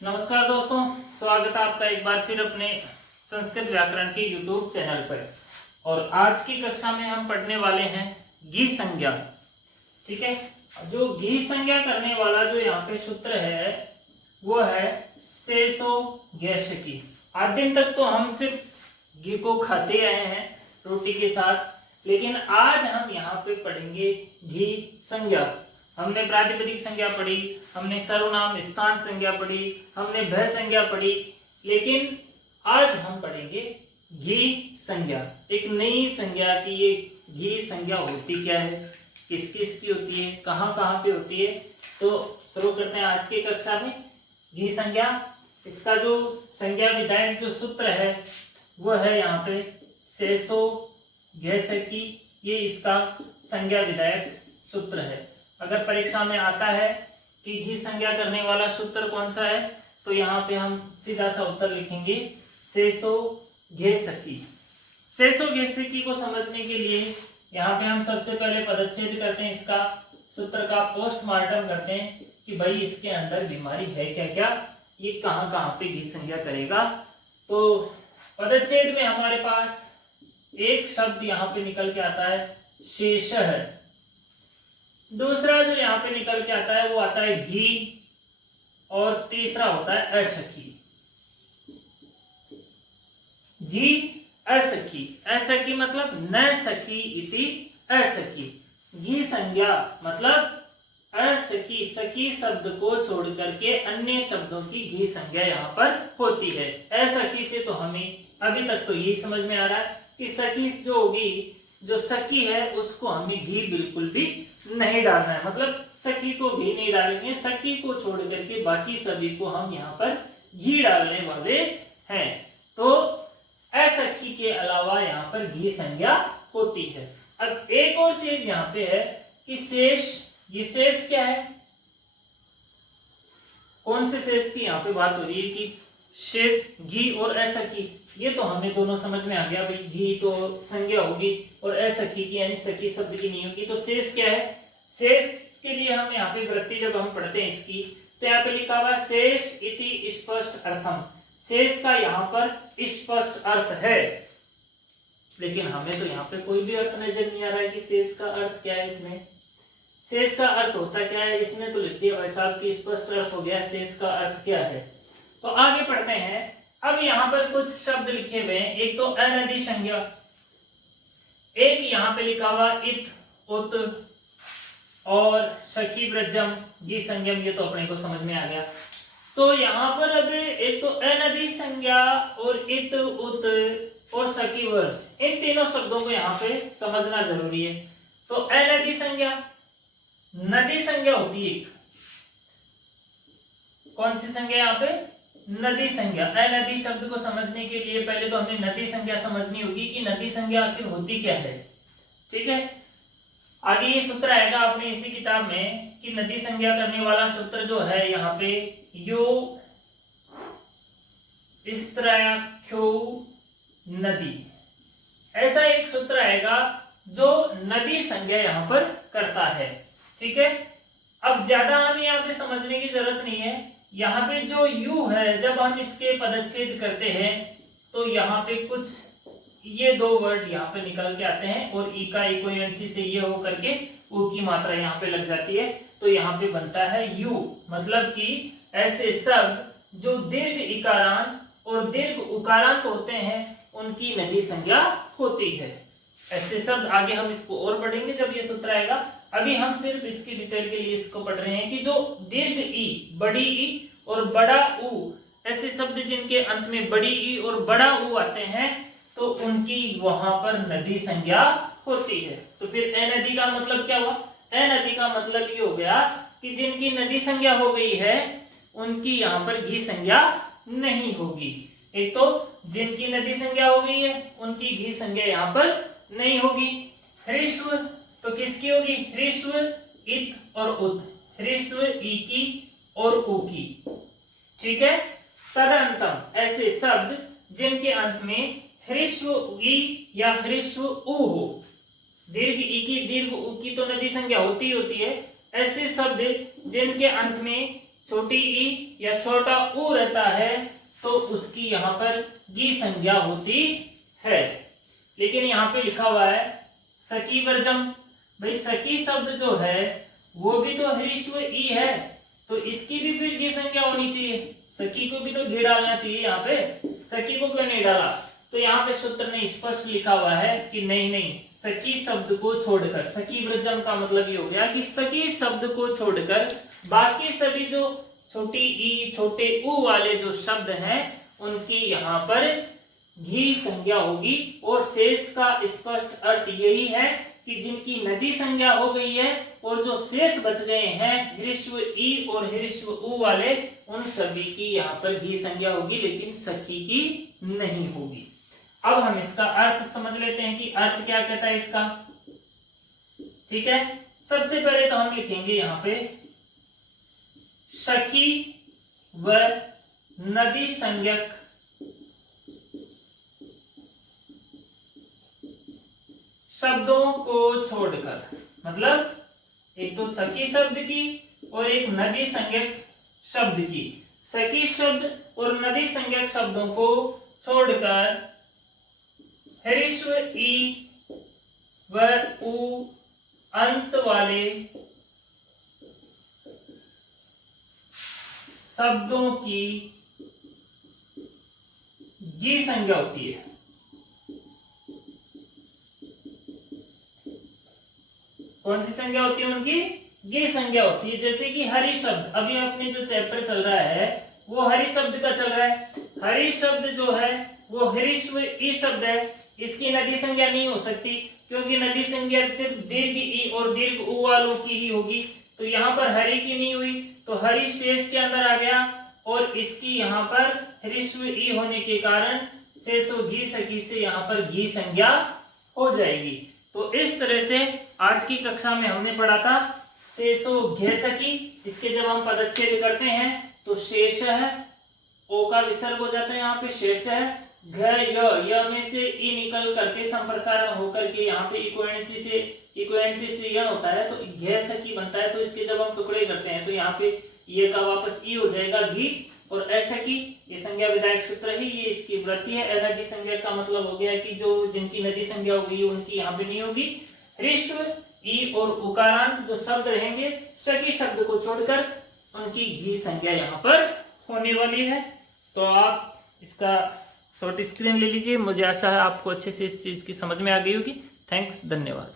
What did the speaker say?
नमस्कार दोस्तों, स्वागत है आपका एक बार फिर अपने संस्कृत व्याकरण के YouTube चैनल पर। और आज की कक्षा में हम पढ़ने वाले हैं घी संज्ञा। ठीक है, जो घी संज्ञा करने वाला जो यहाँ पे सूत्र है वो है शेषो घैसकी। आज दिन तक तो हम सिर्फ घी को खाते आए हैं रोटी के साथ, लेकिन आज हम यहाँ पे पढ़ेंगे घी संज्ञा। हमने प्रातिपदिक संज्ञा पढ़ी, हमने सर्वनाम स्थान संज्ञा पढ़ी, हमने भय संज्ञा पढ़ी, लेकिन आज हम पढ़ेंगे घी संज्ञा। एक नई संज्ञा की ये घी संज्ञा होती क्या है, किस किस की होती है, कहाँ कहाँ पे होती है। तो शुरू करते हैं आज की कक्षा में घी संज्ञा। इसका जो संज्ञा विधायक जो सूत्र है वो है यहाँ पे शेषो घैसकी। ये इसका संज्ञा विधायक सूत्र है। अगर परीक्षा में आता है कि घी संज्ञा करने वाला सूत्र कौन सा है, तो यहाँ पे हम सीधा सा उत्तर लिखेंगे शेषो घैसकी। शेषो घैसकी को समझने के लिए यहाँ पे हम सबसे पहले पदच्छेद करते हैं, इसका सूत्र का पोस्टमार्टम करते हैं कि भाई इसके अंदर बीमारी है क्या क्या, ये कहाँ कहाँ पे घी संज्ञा करेगा। तो पदच्छेद में हमारे पास एक शब्द यहाँ पे निकल के आता है शेष है। दूसरा जो यहाँ पे निकल के आता है वो आता है घी, और तीसरा होता है असखी। घी असखी, असखी मतलब न सखी इति असखी। घी संज्ञा मतलब असखी, सखी शब्द को छोड़ करके अन्य शब्दों की घी संज्ञा यहाँ पर होती है। असखी से तो हमें अभी तक तो यही समझ में आ रहा है कि सखी जो होगी, जो सखी है उसको हमें घी बिल्कुल भी नहीं डालना है, मतलब सखी को घी नहीं डालेंगे। सखी को छोड़ करके बाकी सभी को हम यहाँ पर घी डालने वाले हैं। तो असखी के अलावा यहाँ पर घी संज्ञा होती है। अब एक और चीज यहाँ पे है कि शेष, ये शेष क्या है, कौन से शेष की यहाँ पे बात हो रही है कि शेष घी और असखी, ये तो हमें दोनों समझ में आ गया भाई। घी तो संज्ञा होगी और असखी की यानी सखी शब्द की नहीं होगी। तो शेष क्या है, शेष के लिए हम यहाँ पे वृत्ति जब हम पढ़ते हैं इसकी, तो यहाँ पे लिखा हुआ शेष इति स्पष्ट अर्थम। शेष का यहाँ पर स्पष्ट अर्थ है, लेकिन हमें तो यहाँ पे कोई भी अर्थ नजर नहीं आ रहा है कि शेष का अर्थ क्या है। इसमें शेष का अर्थ होता क्या है, इसने तो लिख दिया भाई साहब की स्पष्ट अर्थ हो गया, शेष का अर्थ क्या है। तो आगे पढ़ते हैं। अब यहाँ पर कुछ शब्द लिखे हुए हैं। एक तो अनदि संज्ञा, एक यहाँ पे लिखा हुआ इत उत और सखी ब्रजम घी संज्ञम, ये तो अपने को समझ में आ गया। तो यहाँ पर अब एक तो अनदि संज्ञा और इत उत और सखी वर्ष, इन तीनों शब्दों को यहाँ पे समझना जरूरी है। तो अनदि संज्ञा, नदी संज्ञा होती है, कौन सी संज्ञा यहाँ पे, नदी संज्ञा। अनदी शब्द को समझने के लिए पहले तो हमें नदी संज्ञा समझनी होगी कि नदी संज्ञा आखिर होती क्या है। ठीक है, आगे ये सूत्र आएगा अपने इसी किताब में कि नदी संज्ञा करने वाला सूत्र जो है यहाँ पे यो स्त्रयाख्यो नदी, ऐसा एक सूत्र आएगा जो नदी संज्ञा यहाँ पर करता है। ठीक है, अब ज्यादा हमें यहाँ पे समझने की जरूरत नहीं है। यहाँ पे जो यू है, जब हम इसके पदच्छेद करते हैं तो यहाँ पे कुछ ये दो वर्ड यहाँ पे निकल के आते हैं, और ई का इकोयंची से ये हो करके ऊ की मात्रा यहाँ पे लग जाती है, तो यहाँ पे बनता है यू। मतलब कि ऐसे शब्द जो दीर्घ इकारांत और दीर्घ उकारांत होते हैं उनकी नदी संज्ञा होती है। ऐसे शब्द आगे हम इसको और पढ़ेंगे जब ये सूत्र आएगा। अभी हम सिर्फ इसकी डिटेल के लिए इसको पढ़ रहे हैं कि जो दीर्घ ई, बड़ी ई और बड़ा ऊ, ऐसे शब्द जिनके अंत में बड़ी ई और बड़ा ऊ आते हैं तो उनकी वहां पर नदी संज्ञा होती है। तो फिर अनदी का मतलब क्या हुआ, अनदी का मतलब ये हो गया कि जिनकी नदी संज्ञा हो गई है उनकी यहाँ पर घी संज्ञा नहीं होगी। एक तो जिनकी नदी संज्ञा हो गई है उनकी घी संज्ञा यहाँ पर नहीं होगी। ह्रीश्व तो किसकी होगी, ह्रीश्व इत और उत, ह्रीश्व ई की और ऊ की। ठीक है, तदंतम ऐसे शब्द जिनके अंत में ह्रीश्व ई या ह्रीश्व ऊ हो, दीर्घ ई की दीर्घ ऊ की तो नदी संज्ञा होती है। ऐसे शब्द जिनके अंत में छोटी ई या छोटा ऊ रहता है तो उसकी यहाँ पर गी संज्ञा होती है। लेकिन यहाँ पे लिखा हुआ है सखी वर्जम। भाई सखी शब्द जो है वो भी तो ह्रीश्व ई है, तो इसकी भी फिर गी संज्ञा होनी चाहिए। सखी को भी तो घी डालना चाहिए, यहाँ पे सखी को क्यों नहीं डाला? तो यहाँ पे सूत्र में स्पष्ट लिखा हुआ है कि नहीं, सखी शब्द को छोड़कर, सखी व्रजम का मतलब ये हो गया कि सखी शब्द को छोड़कर बाकी सभी जो छोटी ई छोटे ऊ वाले जो शब्द हैं उनकी यहाँ पर घी संज्ञा होगी। और शेष का स्पष्ट अर्थ यही है कि जिनकी नदी संज्ञा हो गई है और जो शेष बच गए हैं ह्रीश्व ई और ह्रीश्व ऊ वाले, उन सभी की यहाँ पर घी संज्ञा होगी, लेकिन सखी की नहीं होगी। अब हम इसका अर्थ समझ लेते हैं कि अर्थ क्या कहता है इसका। ठीक है, सबसे पहले तो हम लिखेंगे यहाँ पे सखी व नदी संज्ञक शब्दों को छोड़कर, मतलब एक तो सखी शब्द की और एक नदी संज्ञक शब्द की। सखी शब्द और नदी संज्ञक शब्दों को छोड़कर ह्रीश्व ई व ऊ अंत वाले शब्दों की गी संज्ञा होती है। कौन सी संज्ञा होती है उनकी? गी संज्ञा होती है। जैसे कि हरि शब्द, अभी अपने जो चैप्टर चल रहा है वो हरि शब्द का चल रहा है। हरि शब्द जो है वो ह्रीश्व ई शब्द है, इसकी नदी संज्ञा नहीं हो सकती क्योंकि नदी संज्ञा सिर्फ दीर्घ ई और दीर्घ ऊ वालों की ही होगी। तो यहाँ पर हरि की नहीं हुई, तो हरि शेष के अंदर आ गया और इसकी यहाँ पर ह्रीश्व ई होने के कारण शेषो घी सखी से यहाँ पर घी संज्ञा हो जाएगी। तो इस तरह से आज की कक्षा में हमने पढ़ा था शेषो घे सखी। इसके जब हम पदच्छेद करते हैं तो शेष है, ओ का विसर्ग हो जाता है, यहाँ पे शेष है। घ य में से ई निकल करके संप्रसारण होकर के यहाँ पे इक्वेंसी से यह होता है तो घे सखी बनता है। तो इसके जब हम टुकड़े करते हैं तो यहाँ पे ये का वापस ई हो जाएगा घी, और ऐसा की ये संज्ञा विधायक सूत्र है, ये इसकी वृत्ति है। अनदी संज्ञा का मतलब हो गया कि जो जिनकी नदी संज्ञा होगी उनकी यहाँ पे नहीं होगी। ह्रीश्व ई और उकारांत जो शब्द रहेंगे सखी शब्द को छोड़कर उनकी घी संज्ञा यहाँ पर होने वाली है। तो आप इसका शॉर्ट स्क्रीन ले लीजिए। मुझे आशा है आपको अच्छे से इस चीज की समझ में आ गई होगी। थैंक्स, धन्यवाद।